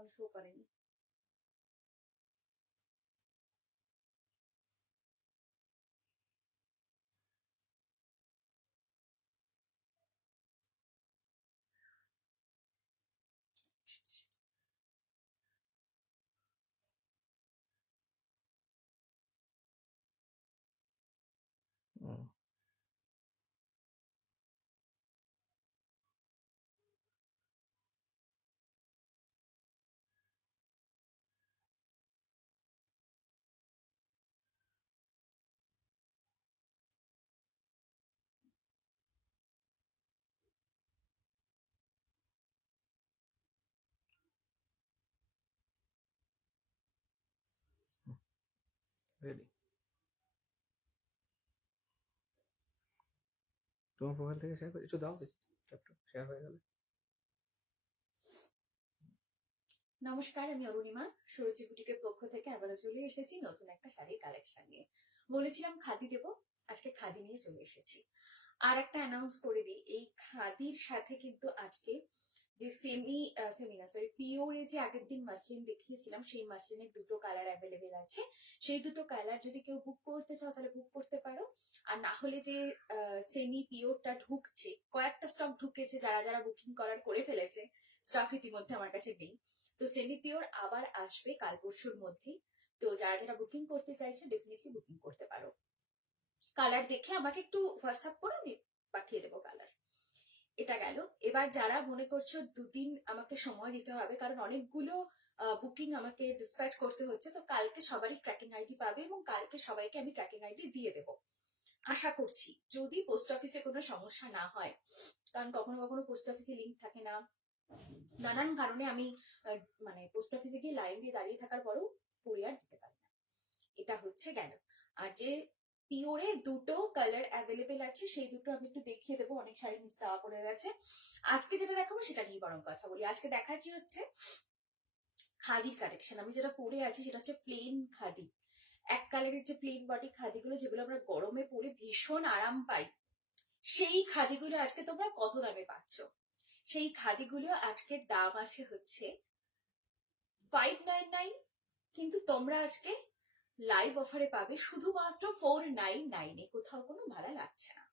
তাহলে শো করেনি। রেডি। তোমার প্রোফাইল থেকে শেয়ার করে একটু দাও দেখি, একটু শেয়ার হয়ে গেল। নমস্কার, আমি অরুণিমা, সুরুচি বুটিকের পক্ষ থেকে আবারও চলে এসেছি নতুন একটা শাড়ির কালেকশন নিয়ে। বলেছিলাম খাদি দেব, আজকে খাদি নিয়ে চলে এসেছি। আর একটা অ্যানাউন্স করে দিই, এই খাদির সাথে কিন্তু আজকে যে পিওরে যে আগের দিন মাসলিন দেখিয়েছিলাম, সেই মাসলিনের দুটো কালার অ্যাভেলেবেল আছে। সেই দুটো কালার যদি কেউ বুক করতে চাও তাহলে বুক করতে পারো। আর না হলে যে সেমি পিওরটা ঢুকছে, কয়েকটা স্টক ঢুকেছে, যারা যারা বুকিং করে ফেলেছে, স্টক ইতিমধ্যে আমার কাছে নেই। তো সেমি পিওর আবার আসবে কাল পরশুর মধ্যেই। তো যারা যারা বুকিং করতে চাইছো ডেফিনেটলি বুকিং করতে পারো। কালার দেখে আমাকে একটু হোয়াটসঅ্যাপ করে আমি পাঠিয়ে দেবো কালার। এটা গেল। এবার যারা মনে করছো দুদিন আমাকে সময় দিতে হবে, কারণ অনেকগুলো বুকিং আমাকে ডিসপ্যাচ করতে হচ্ছে, তো কালকে সবারই ট্র্যাকিং আইডি পাবে এবং কালকে সবাইকে আমি ট্র্যাকিং আইডি দিয়ে দেবো আশা করছি, যদি পোস্ট অফিসে কোনো সমস্যা না হয়। কারণ কখনো কখনো পোস্ট অফিসে লিঙ্ক থাকে না, নানান কারণে আমি মানে পোস্ট অফিসে গিয়ে লাইন দিয়ে দাঁড়িয়ে থাকার পরেও কুরিয়ার দিতে পারি না। এটা হচ্ছে গেল। আর যে পিওরে দুটো কালার অ্যাভেলেবেল আছে সেই দুটো আমি একটু দেখিয়ে দেবো, অনেক শাড়ি মিস দেওয়া পড়ে গেছে। আজকে যেটা দেখাবো সেটা নিয়ে বরং কথা বলি। আজকে দেখাচ্ছি হচ্ছে খাদির কালেকশন। আমি যেটা পরে আছি সেটা হচ্ছে প্লেন খাদি, এক কালারের যে প্লেন বডি খাদিগুলো, যেগুলো আমরা গরমে পরে ভীষণ আরাম পাই, সেই খাদিগুলো আজকে তোমরা কত দামে পাচ্ছ। সেই খাদিগুলো আজকের দাম আছে হচ্ছে 599, কিন্তু তোমরা আজকে লাইভ অফারে পাবে শুধুমাত্র 499 এ। কোথাও কোনো ভাড়া লাগছে না,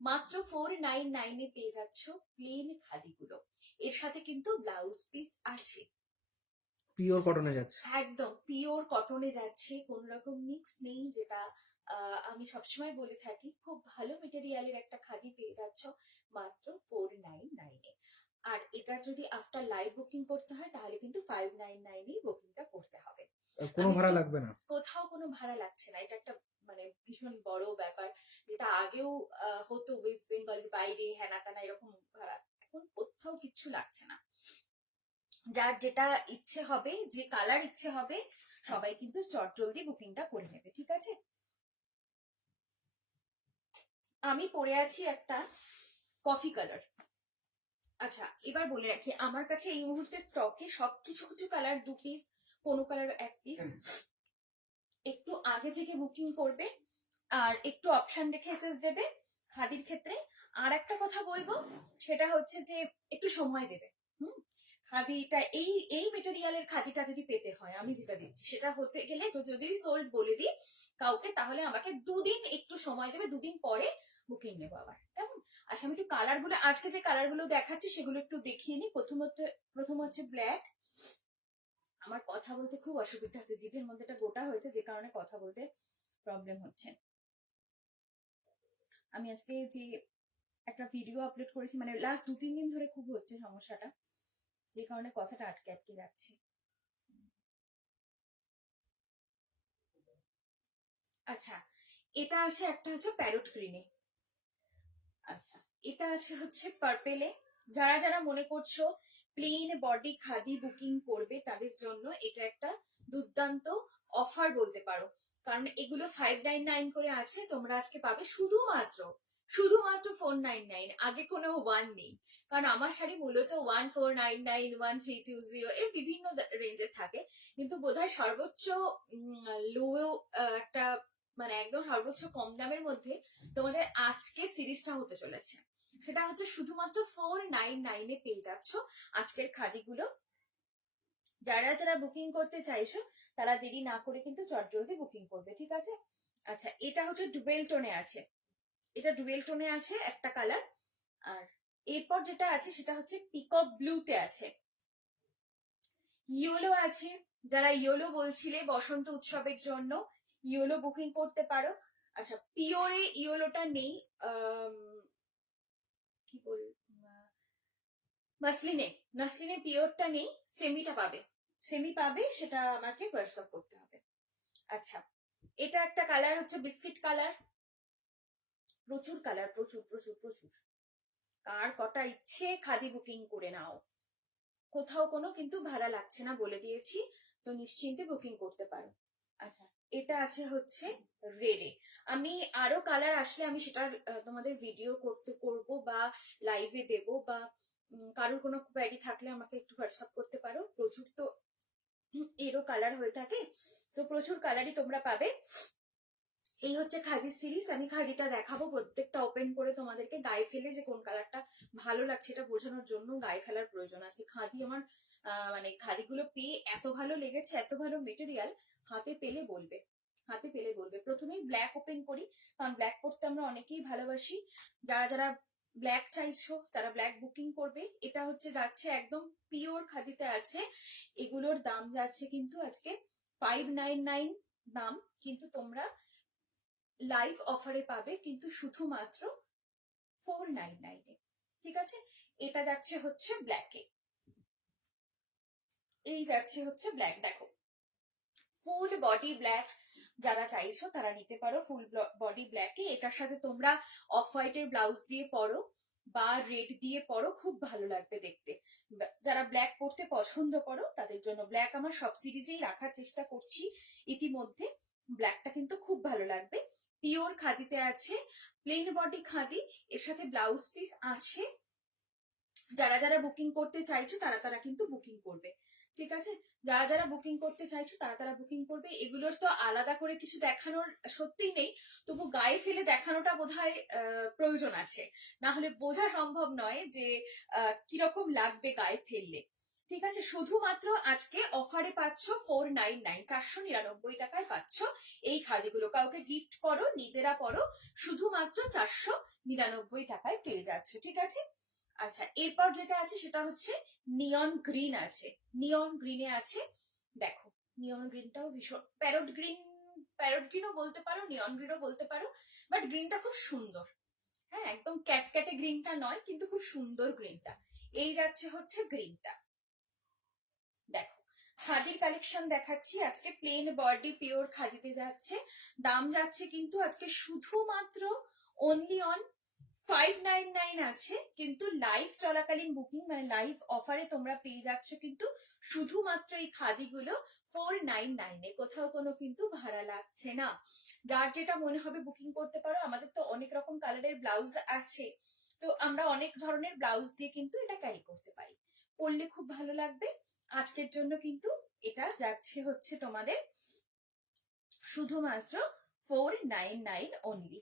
মাত্র 499 এ পেয়ে যাচ্ছ প্লেন খাদিগুলো। এর সাথে কিন্তু ব্লাউজ পিস আছে, পিওর কটনে যাচ্ছে, একদম পিওর কটনে যাচ্ছে, কোন রকম মিক্স নেই। যেটা আমি সবসময় বলে থাকি, খুব ভালো মেটেরিয়ালের একটা খাদি পেয়ে যাচ্ছ মাত্র 499 এ। আর এটা যদি আফটার লাইভ বুকিং করতে হয় তাহলে কিন্তু 599 এই বুকিংটা করতে হবে, কোনো ভাড়া লাগবে না, কোথাও কোনো ভাড়া লাগছে না। এটা একটা মানে ভীষণ বড় ব্যাপার, যেটা আগেও হতো ওয়েস্ট বেঙ্গলের বাইরে হেনা তেনা এরকম ভাড়া, এখন কোথাও কিচ্ছু লাগছে না। যার যেটা ইচ্ছে হবে, যে কালার ইচ্ছে হবে, সবাই কিন্তু চটজলদি বুকিংটা করে নেবে, ঠিক আছে। আমি পরে আছি একটা কফি কালার। আচ্ছা, এবার বলে রাখি, আমার কাছে এই মুহূর্তে স্টকে সব কিছু কিছু কালার 2 পিস, কোনো কালার 1 পিস। একটু আগে থেকে বুকিং করবে আর একটু অপশন রেখে এসএস দেবে খাদির ক্ষেত্রে। আর একটা কথা বলবো, সেটা হচ্ছে যে একটু সময় দেবে। খাদিটা এই এই মেটেরিয়ালের খাদিটা যদি পেতে হয়, আমি যেটা দিচ্ছি সেটা হতে গেলে যদি সোল্ড বলে দিই কাউকে, তাহলে আমাকে 2 দিন একটু সময় দেবে, 2 দিন পরে বুকিং নেবো আবার, কেমন? আচ্ছা, আমি একটু কালার গুলো, আজকে যে কালার গুলো দেখাচ্ছি সেগুলো একটু দেখিয়ে নিই। প্রথম হচ্ছে ব্ল্যাক। আমার কথা বলতে খুব অসুবিধা হচ্ছে, জিভের মধ্যে একটা গোটা হয়েছে, যে কারণে কথা বলতে প্রবলেম হচ্ছে। আমি আজকে যে একটা ভিডিও আপলোড করেছি, মানে লাস্ট 2-3 দিন ধরে খুব হচ্ছে সমস্যাটা, যে কারণে কথাটা আটকে আটকে যাচ্ছে। আচ্ছা, এটা আছে একটা হচ্ছে প্যারট গ্রিনে। আচ্ছা, এটা আছে হচ্ছে পার্পেলে। যারা যারা মনে করছো প্লেন বডি খাদি বুকিং করবে তাদের জন্য এটা একটা দুর্দান্ত অফার বলতে পারো, কারণ এগুলো 599 করে আছে, তোমরা আজকে পাবে শুধুমাত্র 499। আগে কোনো 1 নেই, কারণ আমার শাড়ি মূলত 1499, 1320 এর বিভিন্ন রেঞ্জে থাকে, কিন্তু বোধহয় সর্বোচ্চ লো একটা মানে একদম সর্বোচ্চ কম দামের মধ্যে তোমাদের আজকে সিরিজটা হতে চলেছে। সেটা হচ্ছে শুধুমাত্র 499 এ পেয়ে যাচ্ছ আজকের খাদিগুলো। যারা যারা বুকিং করতে চাইছো তারা দেরি না করে কিন্তু চটজলদি বুকিং করবে, ঠিক আছে? আচ্ছা, এটা হচ্ছে ডুয়েল টোনে আছে, এটা ডুয়েল টোনে আছে একটা কালার। আর এরপর যেটা আছে সেটা হচ্ছে পিকক ব্লুতে আছে, ইয়েলো আছে। যারা ইয়েলো বলছিলে বসন্ত উৎসবের জন্য, ইয়েলো বুকিং করতে পারো। আচ্ছা, পিওরে ইয়েলোটা নেই, কি বল, মাসলিনে, মাসলিনে পিওরটা নেই, সেমিটা পাবে, সেমি পাবে, সেটা আমাকে হোয়াটসঅ্যাপ করতে হবে। আচ্ছা, এটা একটা কালার হচ্ছে বিস্কিট কালার, প্রচুর কালার, প্রচুর প্রচুর প্রচুর। কার কটা ইচ্ছে খাদি বুকিং করে নাও, কোথাও কোনো কিন্তু ভাড়া লাগছে না বলে দিয়েছি, তো নিশ্চিন্তে বুকিং করতে পারো। আচ্ছা, এটা আছে হচ্ছে রেডে। আমি আরো কালার আসলে আমি সেটা তোমাদের ভিডিও করব বা লাইভে দেব, বা কারোর কোনো কোয়ারি থাকলে আমাকে একটু হোয়াটসঅ্যাপ করতে পারো। প্রচুর তো এরও কালার হয়ে থাকে, তো প্রচুর কালারই তোমরা পাবে। এই হচ্ছে খাদি সিরিজ, আমি খাদিটা দেখাবো প্রত্যেকটা ওপেন করে তোমাদেরকে, গায়ে ফেলে যে কোন কালারটা ভালো লাগছে এটা বোঝানোর জন্য গায়ে ফেলার প্রয়োজন আছে। খাদি আমার মানে খাদিগুলো পেয়ে এত ভালো লেগেছে, এত ভালো মেটেরিয়াল, হাতে পেলে বলবে, হাতে পেলে বলবে। প্রথমেই ব্ল্যাক ওপেন করি, কারণ ব্ল্যাক পরতে আমরা অনেকেই ভালোবাসি। যারা যারা ব্ল্যাক চাইছো তারা ব্ল্যাক বুকিং করবে। এটা হচ্ছে যাচ্ছে একদম পিওর খাদিতে আছে, এগুলোর দাম যাচ্ছে কিন্তু আজকে 599 দাম, কিন্তু তোমরা লাইভ অফারে পাবে কিন্তু শুধুমাত্র 499 এ, ঠিক আছে? এটা যাচ্ছে হচ্ছে ব্ল্যাকে, এই যাচ্ছে হচ্ছে ব্ল্যাক। দেখো, ফুল বডি ব্ল্যাক যারা চাইছো তারা নিতে পারো ফুল বডি ব্ল্যাকে। এটার সাথে তোমরা অফ হোয়াইটের ব্লাউজ দিয়ে পরো বা রেড দিয়ে পরো, খুব ভালো লাগবে দেখতে। যারা ব্ল্যাক পরতে পছন্দ করো তাদের জন্য ব্ল্যাক আমার সব সিরিজেই রাখার চেষ্টা করছি ইতিমধ্যে, ব্ল্যাকটা কিন্তু খুব ভালো লাগবে। পিওর খাদিতে আছে, প্লেন বডি খাদি, এর সাথে ব্লাউজ পিস আছে। যারা যারা বুকিং করতে চাইছো তারা তারা কিন্তু বুকিং করবে, ঠিক আছে? যারা যারা বুকিং করতে চাইছো তারা তারা বুকিং করবে। এগুলোর তো আলাদা করে কিছু দেখানোর সত্যিই নেই, তবু গায়ে ফেলে দেখানোটা বোধহয় প্রয়োজন আছে, না হলে বোঝা সম্ভব নয় যে কিরকম লাগবে গায়ে ফেললে, ঠিক আছে? শুধুমাত্র আজকে অফারে পাচ্ছ 499, 499 টাকায় পাচ্ছ এই খাদিগুলো। কাউকে গিফট করো, নিজেরা পরো, শুধুমাত্র 499 টাকায় পেয়ে যাচ্ছ, ঠিক আছে? আচ্ছা, এরপর যেটা আছে সেটা হচ্ছে নিয়ন গ্রিন আছে, নিয়ন গ্রিনে আছে। দেখো, নিয়ন গ্রিনটাও ভীষণ, প্যারট গ্রিন, প্যারট গ্রিনও বলতে পারো, নিয়ন গ্রিনও বলতে পারো, বাট গ্রিনটা খুব সুন্দর। হ্যাঁ, একদম ক্যাটক্যাটে গ্রিনটা নয়, কিন্তু খুব সুন্দর গ্রিনটা। এই যাচ্ছে হচ্ছে গ্রিনটা। দেখো, খাদির কালেকশন দেখাচ্ছি আজকে, প্লেন বডি পিওর খাদিতে যাচ্ছে, দাম যাচ্ছে কিন্তু আজকে শুধুমাত্র অনলি অন 599 আছে, কিন্তু লাইভ চলাকালীন বুকিং মানে লাইভ অফারে তোমরা পেয়ে যাচ্ছ কিন্তু শুধুমাত্র এই খাদিগুলো 499 এ, কোথাও কোনো কিন্তু ভাড়া লাগছে না। যার যেটা মনে হবে বুকিং করতে পারো। আমাদের তো অনেক রকম কালারের ব্লাউজ আছে, তো আমরা অনেক ধরনের ব্লাউজ দিয়ে কিন্তু এটা ক্যারি করতে পারি, পরলে খুব ভালো লাগবে। আজকের জন্য কিন্তু এটা যাচ্ছে হচ্ছে তোমাদের শুধুমাত্র 499 অনলি।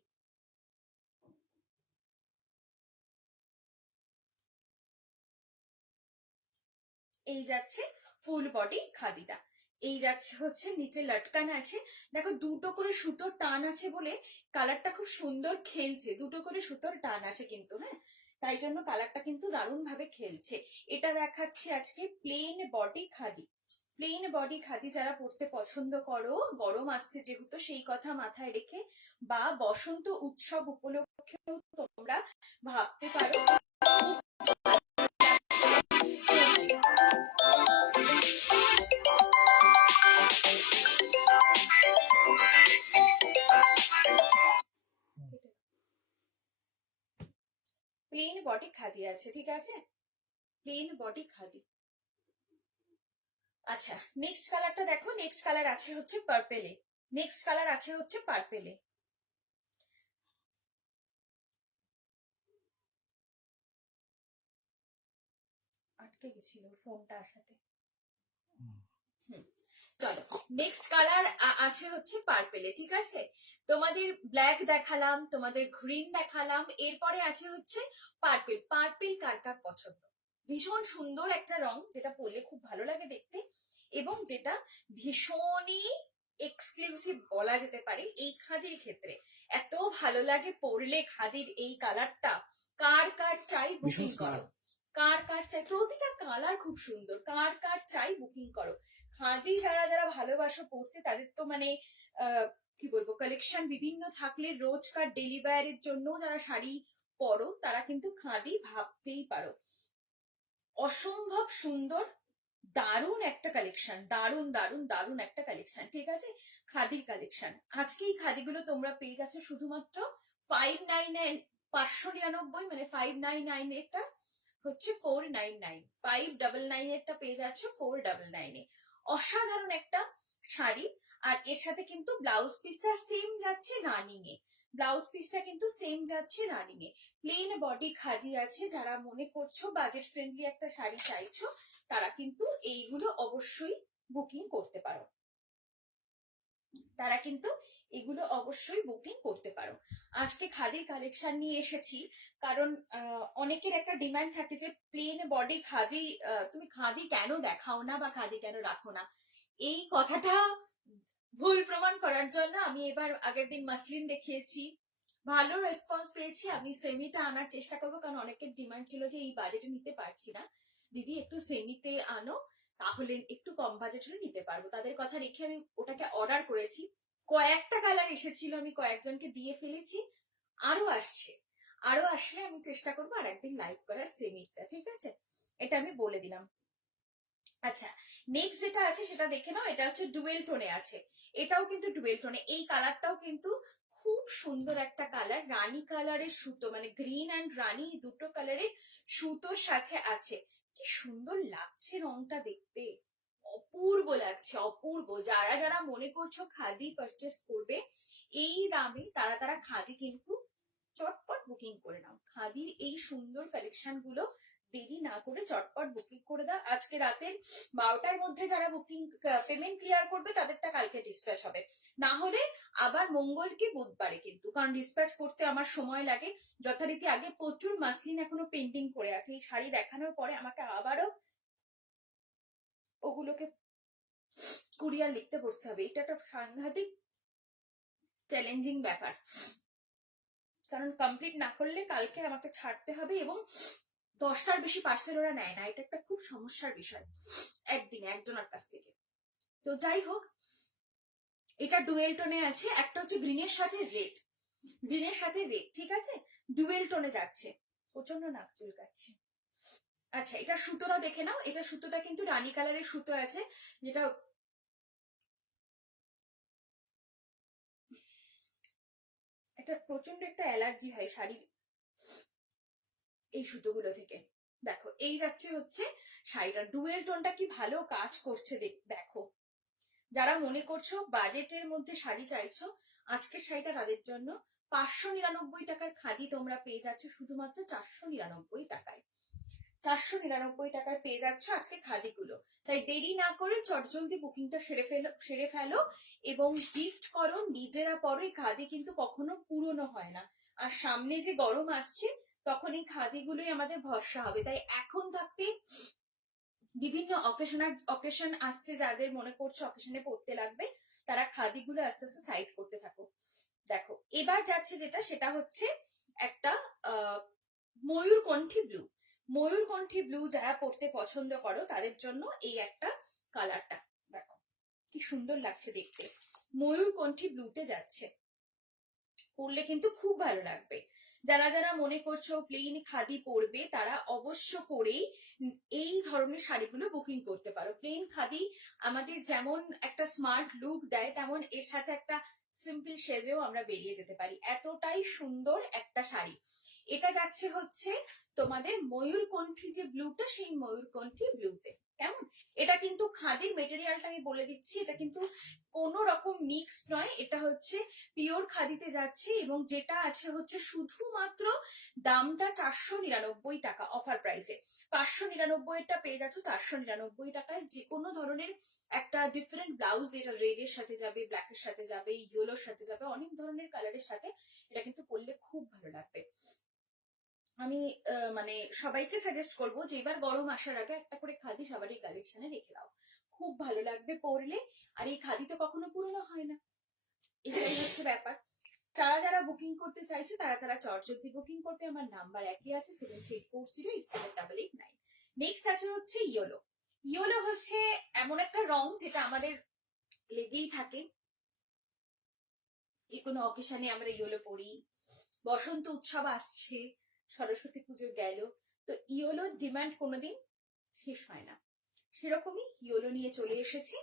এই যাচ্ছে ফুল বডি খাদিটা, এই যাচ্ছে হচ্ছে নিচে লটকান আছে। দেখো, দুটো করে সুতোর টান আছে বলে কালারটা খুব সুন্দর খেলছে, দুটো করে সুতোর টান আছে কিন্তু, হ্যাঁ, তাই জন্য কালারটা কিন্তু দারুণ ভাবে খেলছে। এটা দেখাচ্ছি আজকে plane body khadi, plane body khadi যারা পরতে পছন্দ করো, গরম আসছে যেহেতু সেই কথা মাথায় রেখে, বা বসন্ত উৎসব উপলক্ষেও তোমরা ভাবতে পারো। প্লেন বডি খাদি আছে, ঠিক আছে? Plane body khadi. আচ্ছা, নেক্সট কালারটা দেখো, নেক্সট কালার আছে হচ্ছে পার্পেলে, নেক্সট কালার আছে হচ্ছে পার্পেলে। আটকে গেছিল ফোনটা আসাতে। চলো, নেক্সট কালার আছে হচ্ছে পার্পেলে, ঠিক আছে? তোমাদের ব্ল্যাক দেখালাম, তোমাদের গ্রিন দেখালাম, এরপরে আছে হচ্ছে পার্পেল। পার্পেল কার কার পছন্দ, ভীষণ সুন্দর একটা রং, যেটা পরলে খুব ভালো লাগে দেখতে। এবং যেটা ভীষণই এক্সক্লুসিভ বলা যেতে পারে এই খাদির ক্ষেত্রে। এত ভালো লাগে পরলে খাদির এই কালারটা, কার কার চাই বুকিং করো, কার কার চাই, প্রতিটা কালার খুব সুন্দর, কার কার চাই বুকিং করো। খাদি যারা যারা ভালোবাসো পড়তে তাদের তো মানে কি বলবো, কালেকশন বিভিন্ন থাকলে রোজকার ডেলি ওয়্যারের জন্য যারা শাড়ি পরো তারা কিন্তু খাদি ভাবতেই পারো। অসম্ভব সুন্দর, দারুণ একটা কালেকশন, দারুণ দারুণ দারুণ একটা কালেকশন। ঠিক আছে, খাদির কালেকশন আজকে এই খাদিগুলো তোমরা পেয়ে যাচ্ছ শুধুমাত্র 599, 599, মানে 599 এটা হচ্ছে 499, 599 এরটা পেয়ে যাচ্ছ 499 এ। অসাধারণ একটা শাড়ি। আর এর সাথে কিন্তু ব্লাউজ পিসটা সেম যাচ্ছে রানিং এ, ব্লাউজ পিসটা কিন্তু সেম যাচ্ছে রানিং এ। প্লেন বডি খাদি আছে, যারা মনে করছো বাজেট ফ্রেন্ডলি একটা শাড়ি চাইছো তারা কিন্তু এইগুলো অবশ্যই বুকিং করতে পারো, তারা কিন্তু এগুলো অবশ্যই বুকিং করতে পারো। আজকে খাদির কালেকশন নিয়ে এসেছি কারণ অনেকের একটা ডিমান্ড থাকে যে প্লেন বডি খাদি, তুমি খাদি কেন দেখাও না বা খাদি কেন রাখো না। এই কথাটা ভুল প্রমাণ করার জন্য আমি এবার আগের দিন মাসলিন দেখিয়েছি, ভালো রেসপন্স পেয়েছি। আমি সেমিটা আনার চেষ্টা করবো কারণ অনেকের ডিমান্ড ছিল যে এই বাজেটে নিতে পারছি না দিদি, একটু সেমিতে আনো, তাহলে একটু কম বাজেট হলে নিতে পারবো। তাদের কথা রেখে আমি ওটাকে অর্ডার করেছি। কয়েকটা কালার এসেছিল, আমি কয়েকজনকে দিয়ে ফেলেছি, আরো আসছে, আরো আসলে আমি চেষ্টা করবো আর একদিন লাইভ করার সেমিটা। ঠিক আছে, এটা আমি বলে দিলাম। আচ্ছা, নেক্সট যেটা আছে সেটা দেখে নাও। এটা হচ্ছে ডুয়েল টোনে আছে, এটাও কিন্তু ডুয়েল টোনে। এই কালারটাও কিন্তু খুব সুন্দর একটা কালার, রানী কালারের সুতো, মানে গ্রিন অ্যান্ড রানী দুটো কালারের সুতোর সাথে আছে। কি সুন্দর লাগছে রংটা দেখতে, অপূর্ব লাগছে, অপূর্ব। যারা যারা মনে করছো খাদি পারচেস করবে এই দামে, তারা তারা খাদি কিন্তু চটপট বুকিং করে নাও। খাদির এই সুন্দর কালেকশন গুলো দেরি না করে চটপট বুকিং করে দাও। আজকে রাতে 12টার মধ্যে যারা বুকিং পেমেন্ট ক্লিয়ার করবে তাদেরটা কালকে ডিসপ্যাচ হবে, না হলে আবার মঙ্গল কি বুধবারে কিন্তু, কারণ ডিসপ্যাচ করতে আমার সময় লাগে যথারীতি। আগে প্রচুর মাসলিন এখনো পেন্ডিং করে আছে, এই শাড়ি দেখানোর পরে আমাকে আবারও ওগুলোকে কুরিয়ার লিখতে বসতে হবে। এটা একটা সাংঘাতিক চ্যালেঞ্জিং ব্যাপার, কারণ কমপ্লিট না করলে কালকে আমাকে ছাড়তে হবে এবং 10টার বেশি পার্সেল ওরা নেয় না। এটা একটা খুব সমস্যার বিষয় একদিনে একজনের কাছ থেকে। তো যাই হোক, এটা ডুয়েল টোনে আছে, একটা হচ্ছে গ্রিনের সাথে রেড, গ্রিনের সাথে রেড। ঠিক আছে, ডুয়েল টোনে যাচ্ছে, প্রচন্ড নাক চুলকাচ্ছে। আচ্ছা, এটা সুতোটা দেখে নাও। এটা সুতোটা কিন্তু রানী কালারের সুতো আছে, যেটা একটা প্রচন্ড একটা অ্যালার্জি হয় শাড়ির এই সুতোগুলো থেকে। দেখো, এই যাচ্ছে হচ্ছে শাড়িটা, ডুয়েল টোনটা কি ভালো কাজ করছে দেখো। যারা মনে করছো বাজেটের মধ্যে শাড়ি চাইছো, আজকের শাড়িটা তাদের জন্য। 599 টাকার খাদি তোমরা পেয়ে যাচ্ছ শুধুমাত্র 499 টাকায়। 499 টাকায় পেয়ে যাচ্ছ আজকে খাদিগুলো। তাই দেরি না করে চটজলদি বুকিংটা সেরে ফেলো এবং গিফট করো, নিজেরা পরো। এই খাদি কিন্তু কখনো পুরনো হয় না, আর সামনে যে গরম আসছে তখন এই খাদিগুলোই আমাদের ভরসা হবে। তাই এখন থাকতে বিভিন্ন অকেশন আসছে, যাদের মনে করছে অকেশনে পড়তে লাগবে তারা খাদিগুলো আস্তে আস্তে সাইড করতে থাকো। দেখো, এবার যাচ্ছে যেটা, সেটা হচ্ছে একটা ময়ূরকণ্ঠী ব্লু। ময়ূরকণ্ঠী ব্লু যারা পড়তে পছন্দ করো তাদের জন্য এই একটা কালারটা দেখো কি সুন্দর লাগছে দেখতে। ময়ূরকণ্ঠী ব্লুতে যাচ্ছে, পরলে কিন্তু খুব ভালো লাগবে। যারা যারা মনে করছো প্লেন খাদি পরবে তারা অবশ্য করেই এই ধরনের শাড়িগুলো বুকিং করতে পারো। প্লেন খাদি আমাদের যেমন একটা স্মার্ট লুক দেয়, তেমন এর সাথে একটা সিম্পল সেজেও আমরা বেরিয়ে যেতে পারি। এতটাই সুন্দর একটা শাড়ি। এটা যাচ্ছে হচ্ছে তোমাদের ময়ূরকণ্ঠী যে ব্লুটা, সেই ময়ূরকণ্ঠী ব্লুতে। কেমন, এটা কিন্তু খাদির মেটেরিয়ালটা আমি বলে দিচ্ছি, এটা কিন্তু কোনো রকম মিক্সড নয়, এটা হচ্ছে পিওর খাদিতে যাচ্ছে। এবং যেটা আছে হচ্ছে শুধুমাত্র দামটা 499 টাকা অফার প্রাইসে। 599 পেয়ে যাচ্ছ 499 টাকায়। যে কোনো ধরনের একটা ডিফারেন্ট ব্লাউজ, যেটা রেড এর সাথে যাবে, ব্ল্যাক এর সাথে যাবে, ইয়েলোর সাথে যাবে, অনেক ধরনের কালারের সাথে এটা কিন্তু পরলে খুব ভালো লাগবে। আমি মানে সবাইকে সাজেস্ট করবো যে এবার গরম আসার আগে একটা করে খাদি সবারই কালেকশনে রেখে দাও। খুব ভালো লাগবে পরলে। আর এই খাদি তো কখনো পুরনো হয় না, এটাই হচ্ছে ব্যাপার। যারা যারা বুকিং করতে চাইছে তারা তারা চটজলদি বুকিং করবে। আমার নাম্বার একই আছে 7340878889। নেক্সট আছে হচ্ছে ইয়েলো। ইয়েলো হচ্ছে এমন একটা রং যেটা আমাদের লেগেই থাকে, যে কোনো অকেশনে আমরা ইয়েলো পরি। বসন্ত উৎসব আসছে, সরস্বতী পুজো গেল, তো ইয়েলোর ডিমান্ড কোনোদিন শেষ হয় না। সেরকমই ইয়েলো নিয়ে চলে এসেছি।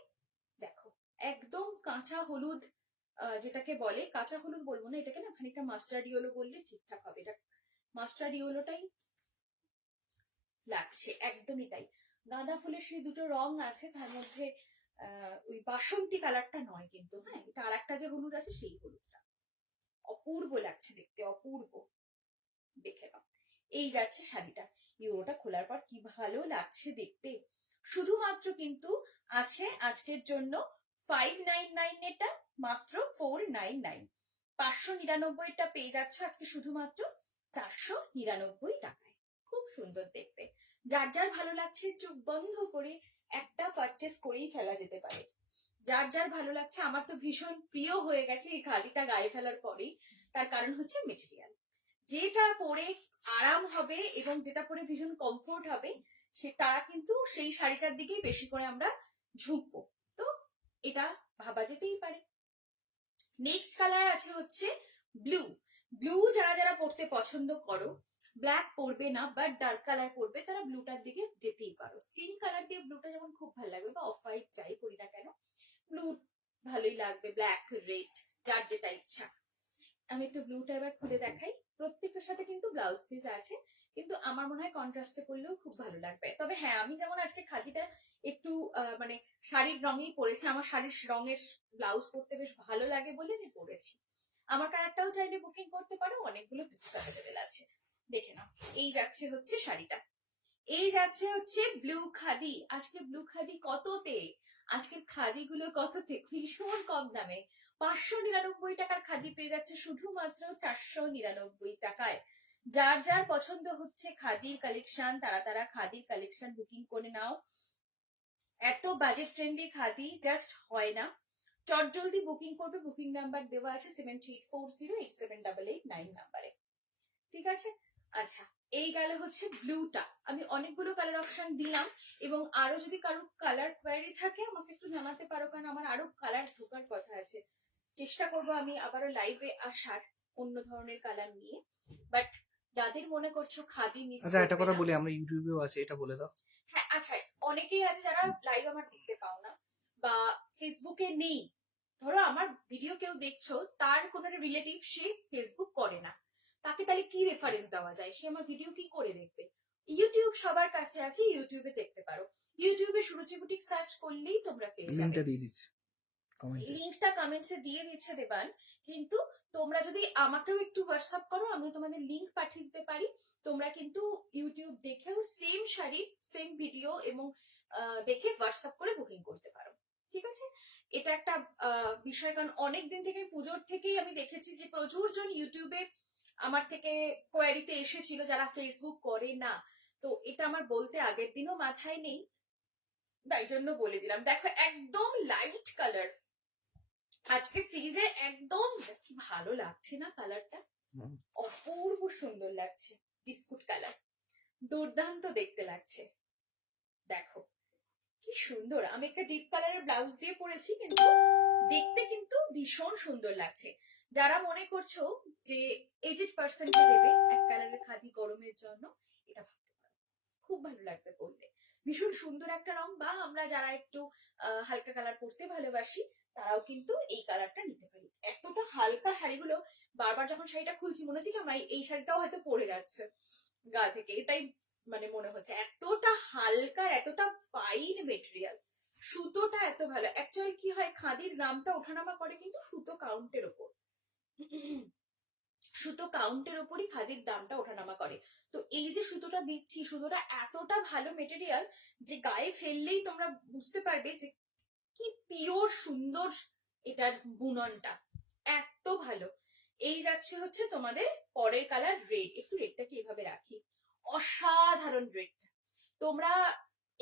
দেখো একদম কাঁচা হলুদ, যেটাকে বলে কাঁচা হলুদ বলবো না, এটাকে না খানিকটা মাস্টার্ড ইয়েলো বললে ঠিকঠাক হবে। এটা মাস্টার্ড ইয়েলোটাই লাগছে, একদমই তাই। গাঁদা ফুলের সেই দুটো রং আছে, তার মধ্যে ওই বাসন্তী কালারটা নয় কিন্তু, হ্যাঁ এটা আর একটা যে হলুদ আছে সেই হলুদটা। অপূর্ব লাগছে দেখতে, অপূর্ব। দেখে নাও, এই যাচ্ছে শাড়িটা। ইয়োটা খোলার পর কি ভালো লাগছে দেখতে। শুধুমাত্র কিন্তু আছে আজকের জন্য 599, এটা মাত্র 499। 599টা পেয়ে যাচ্ছ আজকে শুধুমাত্র 499 টাকায়। খুব সুন্দর দেখতে। যার যার ভালো লাগছে চোখ বন্ধ করে একটা পারচেস করেই ফেলা যেতে পারে। যার যার ভালো লাগছে, আমার তো ভীষণ প্রিয় হয়ে গেছে এই খাদিটা গায়ে ফেলার পরেই। তার কারণ হচ্ছে মেটেরিয়াল, যেটা পরে আরাম হবে এবং যেটা পরে ভীষণ কমফোর্ট হবে, সে তারা কিন্তু সেই শাড়িটার দিকেই বেশি করে আমরা ঝুঁকবো। তো এটা ভাবা যেতেই পারে। নেক্সট কালার আছে হচ্ছে ব্লু। ব্লু যারা যারা পরতে পছন্দ করো, ব্ল্যাক পরবে না বাট ডার্ক কালার পরবে, তারা ব্লুটার দিকে যেতেই পারো। স্কিন কালার দিয়ে ব্লুটা যেমন খুব ভালো লাগবে, বা অফ হোয়াইট যাই করি না কেন ব্লু ভালোই লাগবে, ব্ল্যাক রেড যার যেটা ইচ্ছা। আমি একটু ব্লুটা এবার খুলে দেখাই। প্রত্যেকটার সাথে কিন্তু ব্লাউজ পিস আছে, কিন্তু আমার মনে হয় কন্ট্রাস্টে পরলেও খুব ভালো লাগবে। তবে হ্যাঁ, আমি যেমন আজকে খাদিটা একটু মানে শাড়ির রঙেই পরেছি, আমার শাড়ির রঙের ব্লাউজ পরতে বেশ ভালো লাগে বলে আমি পরেছি। আমার কালারটাও চাইলে বুকিং করতে পারো, অনেকগুলো পিসেস অ্যাভেলেবেল আছে। দেখে নাও, এই যাচ্ছে হচ্ছে শাড়িটা, এই যাচ্ছে হচ্ছে ব্লু খাদি। আজকে ব্লু খাদি কততে? আজকের খাদি গুলো কততে? ভীষণ কম দামে। 599 টাকার খাদি পেয়ে যাচ্ছে শুধুমাত্র 499 টাকায়। যার যার পছন্দ হচ্ছে খাদির কালেকশন, তারা তারা খাদির কালেকশন বুকিং করে নাও। এত বাজেট ফ্রেন্ডলি খাদি জাস্ট হয় না। চটজলদি বুকিং করবে, বুকিং নাম্বার দেওয়া আছে 7340878889 নাম্বারে। ঠিক আছে, আচ্ছা এই গেল হচ্ছে ব্লুটা। আমি অনেকগুলো কালার অপশন দিলাম, এবং আরো যদি কারো কালার কোয়ারি থাকে আমাকে একটু জানাতে পারো, কারণ আমার আরো কালার ঢোকার কথা আছে। চেষ্টা করব আমি আবারও লাইভে আসার অন্য ধরনের কালার নিয়ে। বাট যাদের মনে করছো খাদি মিস, আচ্ছা একটা কথা বলি, আমরা ইউটিউবেও আছে, এটা বলে দাও। হ্যাঁ আচ্ছা, অনেকেই আছে যারা লাইভ আমার দেখতে পাও না বা ফেসবুকে নেই। ধরো আমার ভিডিও কেউ দেখছো, তার কোনো রিলেটিভ সে ফেসবুক করে না, তাকে তাহলে কি রেফারেন্স দেওয়া যায়? সে আমার ভিডিও কি করে দেখবে? ইউটিউব সবার কাছে আছে, ইউটিউবে দেখতে পারো। ইউটিউবে সুরুচি বুটিক সার্চ করলেই তোমরা পেয়ে যাবে। লিংকটা দিয়ে দিচ্ছি কমেন্টে। লিংকটা কমেন্টসে দিয়ে দিচ্ছে দেবান, কিন্তু তোমরা যদি আমাকেও একটু হোয়াটসঅ্যাপ করো, আমি তোমাদের লিংক পাঠিয়ে দিতে পারি। তোমরা কিন্তু ইউটিউব দেখেও সেম শাড়ির সেম ভিডিও এবং দেখে হোয়াটসঅ্যাপ করে বুকিং করতে পারো। ঠিক আছে, এটা একটা বিষয়, কারণ অনেকদিন থেকে পুজোর থেকেই আমি দেখেছি যে প্রচুর জন ইউটিউবে আমার থেকে কোয়ারিতে এসেছিল যারা ফেসবুক করে না। তো এটা আমার বলতে আগের দিনও মাথায় নেই, তাই জন্য বলে দিলাম। দেখো একদম লাইট কালার, আজকে সিরিজে একদম কি ভালো লাগছে না কালারটা? অপূর্ব সুন্দর লাগছে, বিস্কুট কালার, দুর্দান্ত দেখতে লাগছে। দেখো কি সুন্দর। আমি একটা ডিপ কালারের ব্লাউজ দিয়ে পরেছি, কিন্তু দেখতে কিন্তু ভীষণ সুন্দর লাগছে। যারা মনে করছো যে এজেড পার্সনকে দেবে এক কালারের খাদি গরমের জন্য, এটা ভাবতে পারো, খুব ভালো লাগবে পরলে। ভীষণ সুন্দর একটা রং। বা আমরা যারা একটু হালকা কালার পরতে ভালোবাসি, তারাও কিন্তু এই কালারটা নিতে পারি। এতটা হালকা শাড়িগুলো, বারবার যখন শাড়িটা খুলছি মনে হচ্ছে কি আমার এই শাড়িটাও হয়তো পরে যাচ্ছে গা থেকে, এটাই মানে মনে হচ্ছে। এতটা হালকা, এতটা ফাইন মেটেরিয়াল, সুতোটা এত ভালো। অ্যাকচুয়ালি কি হয়, খাদির দামটা ওঠানামা করে কিন্তু সুতো কাউন্টের ওপর। সুতো কাউন্টের ওপরই খাদির দামটা ওঠানামা করে। তো এই যে সুতোটা দিচ্ছি, সুতোটা এতটা ভালো মেটেরিয়াল যে গায়ে ফেললেই তোমরা বুঝতে পারবে যে কি পিওর সুন্দর এটার বুননটা, এত ভালো। এই যাচ্ছে হচ্ছে তোমাদের পরের কালার রেড। একটু রেডটাকে এভাবে রাখি, অসাধারণ রেডটা। তোমরা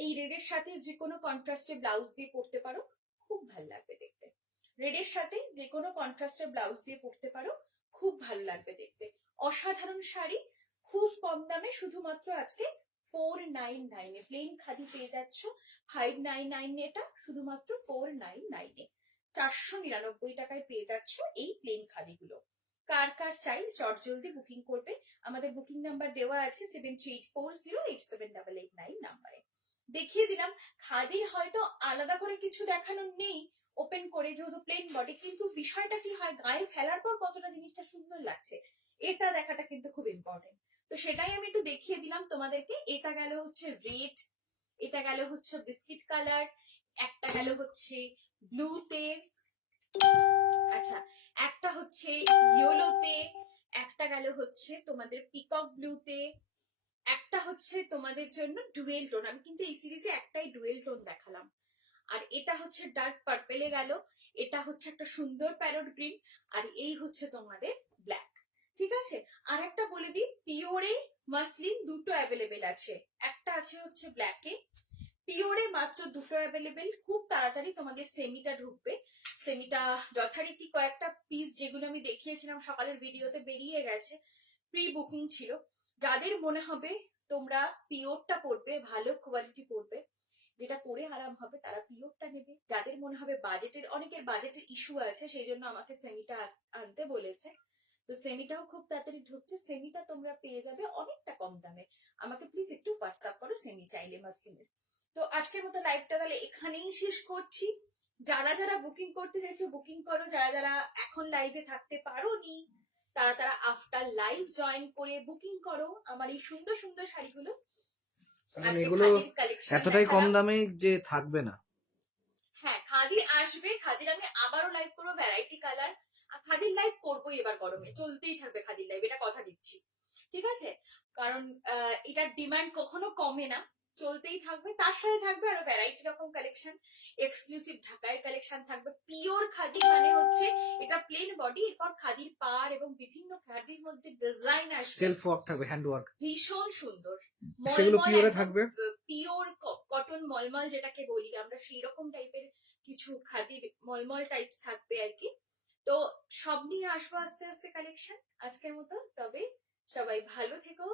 এই রেডের সাথে যে কোনো কন্ট্রাস্টে ব্লাউজ দিয়ে পরতে পারো, খুব ভালো লাগবে দেখতে। রেডের সাথে যে কোনো কন্ট্রাস্টে ব্লাউজ দিয়ে পরতে পারো, খুব ভালো লাগবে দেখতে। অসাধারণ শাড়ি, খুব কম দামে, শুধুমাত্র আজকে 499 এ প্লেন খাদি পেয়ে যাচ্ছ। 599 এটা, শুধুমাত্র 499 এ 499 টাকায় পেয়ে যাচ্ছ এই প্লেন খাদিগুলো। কার কার চাই চটজলদি বুকিং করবে। আমাদের বুকিং নাম্বার দেওয়া আছে 7384087889 নাম্বারে। দেখিয়ে দিলাম। খাদির হয়তো আলাদা করে কিছু দেখানোর নেই ওপেন করে, যেহেতু প্লেন বডি, কিন্তু বিষয়টা কি হয়, গায়ে ফেলার পর কতটা জিনিসটা সুন্দর লাগছে এটা দেখাটা কিন্তু খুব ইম্পর্টেন্ট। তো সেটাই আমি একটু দেখিয়ে দিলাম তোমাদেরকে। এটা গেল হচ্ছে রেড, এটা গেল হচ্ছে বিস্কিট কালার, একটা গেল হচ্ছে ব্লুতে, আচ্ছা একটা হচ্ছে ইয়েলোতে, একটা গেল হচ্ছে তোমাদের পিকক ব্লুতে, একটা হচ্ছে তোমাদের জন্য ডুয়েল টোন। আমি কিন্তু এই সিরিজে একটাই ডুয়েল টোন দেখালাম। আর এটা হচ্ছে ডার্ক পার্পেলে গেল, এটা হচ্ছে একটা সুন্দর প্যারট গ্রিন, আর এই হচ্ছে তোমাদের ব্ল্যাক। ঠিক আছে, আর একটা বলে দিই, পিওরে মাসলিন দুটো অ্যাভেলেবেল আছে, একটা আছে হচ্ছে ব্ল্যাকে, পিওরে মাত্র দুটো অ্যাভেলেবেল। খুব তাড়াতাড়ি তোমাদের সেমিটা ঢুকবে। সেমিটা যথারীতি কয়েকটা পিস যেগুলো আমি দেখিয়েছিলাম সকালের ভিডিওতে বেরিয়ে গেছে, প্রি বুকিং ছিল। যাদের মনে হবে তোমরা পিওরটা পড়বে, ভালো কোয়ালিটি পড়বে, যেটা পরে আরাম হবে, তারা পিওরটা নেবে। যাদের মনে হবে বাজেটের, অনেকের বাজেটের ইস্যু আছে, সেই জন্য আমাকে সেমিটা আনতে বলেছে, তো সেমিটাও খুব তাড়াতাড়ি ঢুকছে। সেমিটা তোমরা পেয়ে যাবে অনেকটা কম দামে। আমাকে প্লিজ একটু হোয়াটসঅ্যাপ করো সেমি চাইলে মাসলিনের। তো আজকের মতো লাইভটা তাহলে এখানেই শেষ করছি। যারা যারা বুকিং করতে চাইছো বুকিং করো, যারা যারা এখন লাইভে থাকতে পারোনি তারা তারা আফটার লাইভ জয়েন করে বুকিং করো আমার এই সুন্দর সুন্দর শাড়িগুলো। আজকে এগুলো খাদির কালেকশন এতটাই কম দামে যে থাকবে না। হ্যাঁ, খাদি আসবে, খাদির আমি আবারও লাইভ করবো, ভ্যারাইটি কালার। আর খাদির লাইভ করবোই এবার গরমে, চলতেই থাকবে খাদির লাইভ, এটা কথা দিচ্ছি। ঠিক আছে, কারণ এটার ডিমান্ড কখনো কমে না, চলতেই থাকবে। তার সাথে থাকবে আরো ভ্যারাইটি রকম কালেকশন, এক্সক্লুসিভ ঢাকাইয়ের কালেকশন থাকবে। পিওর খাদি মানে হচ্ছে এটা প্লেন বডি, এরপর খাদির পাড় এবং বিভিন্ন খাদির মধ্যে ডিজাইন আসবে, সেলফ ওয়ার্ক থাকবে, হ্যান্ড ওয়ার্ক, ভীষণ সুন্দর। সেগুলো পিওরে থাকবে। পিওর কটন মলমল যেটাকে বলি আমরা, সেই রকম টাইপের কিছু খাদির মলমল টাইপস থাকবে আর কি। তো সব নিয়ে আসবো আস্তে আস্তে কালেকশন। আজকের মতো তবে সবাই ভালো থেকো,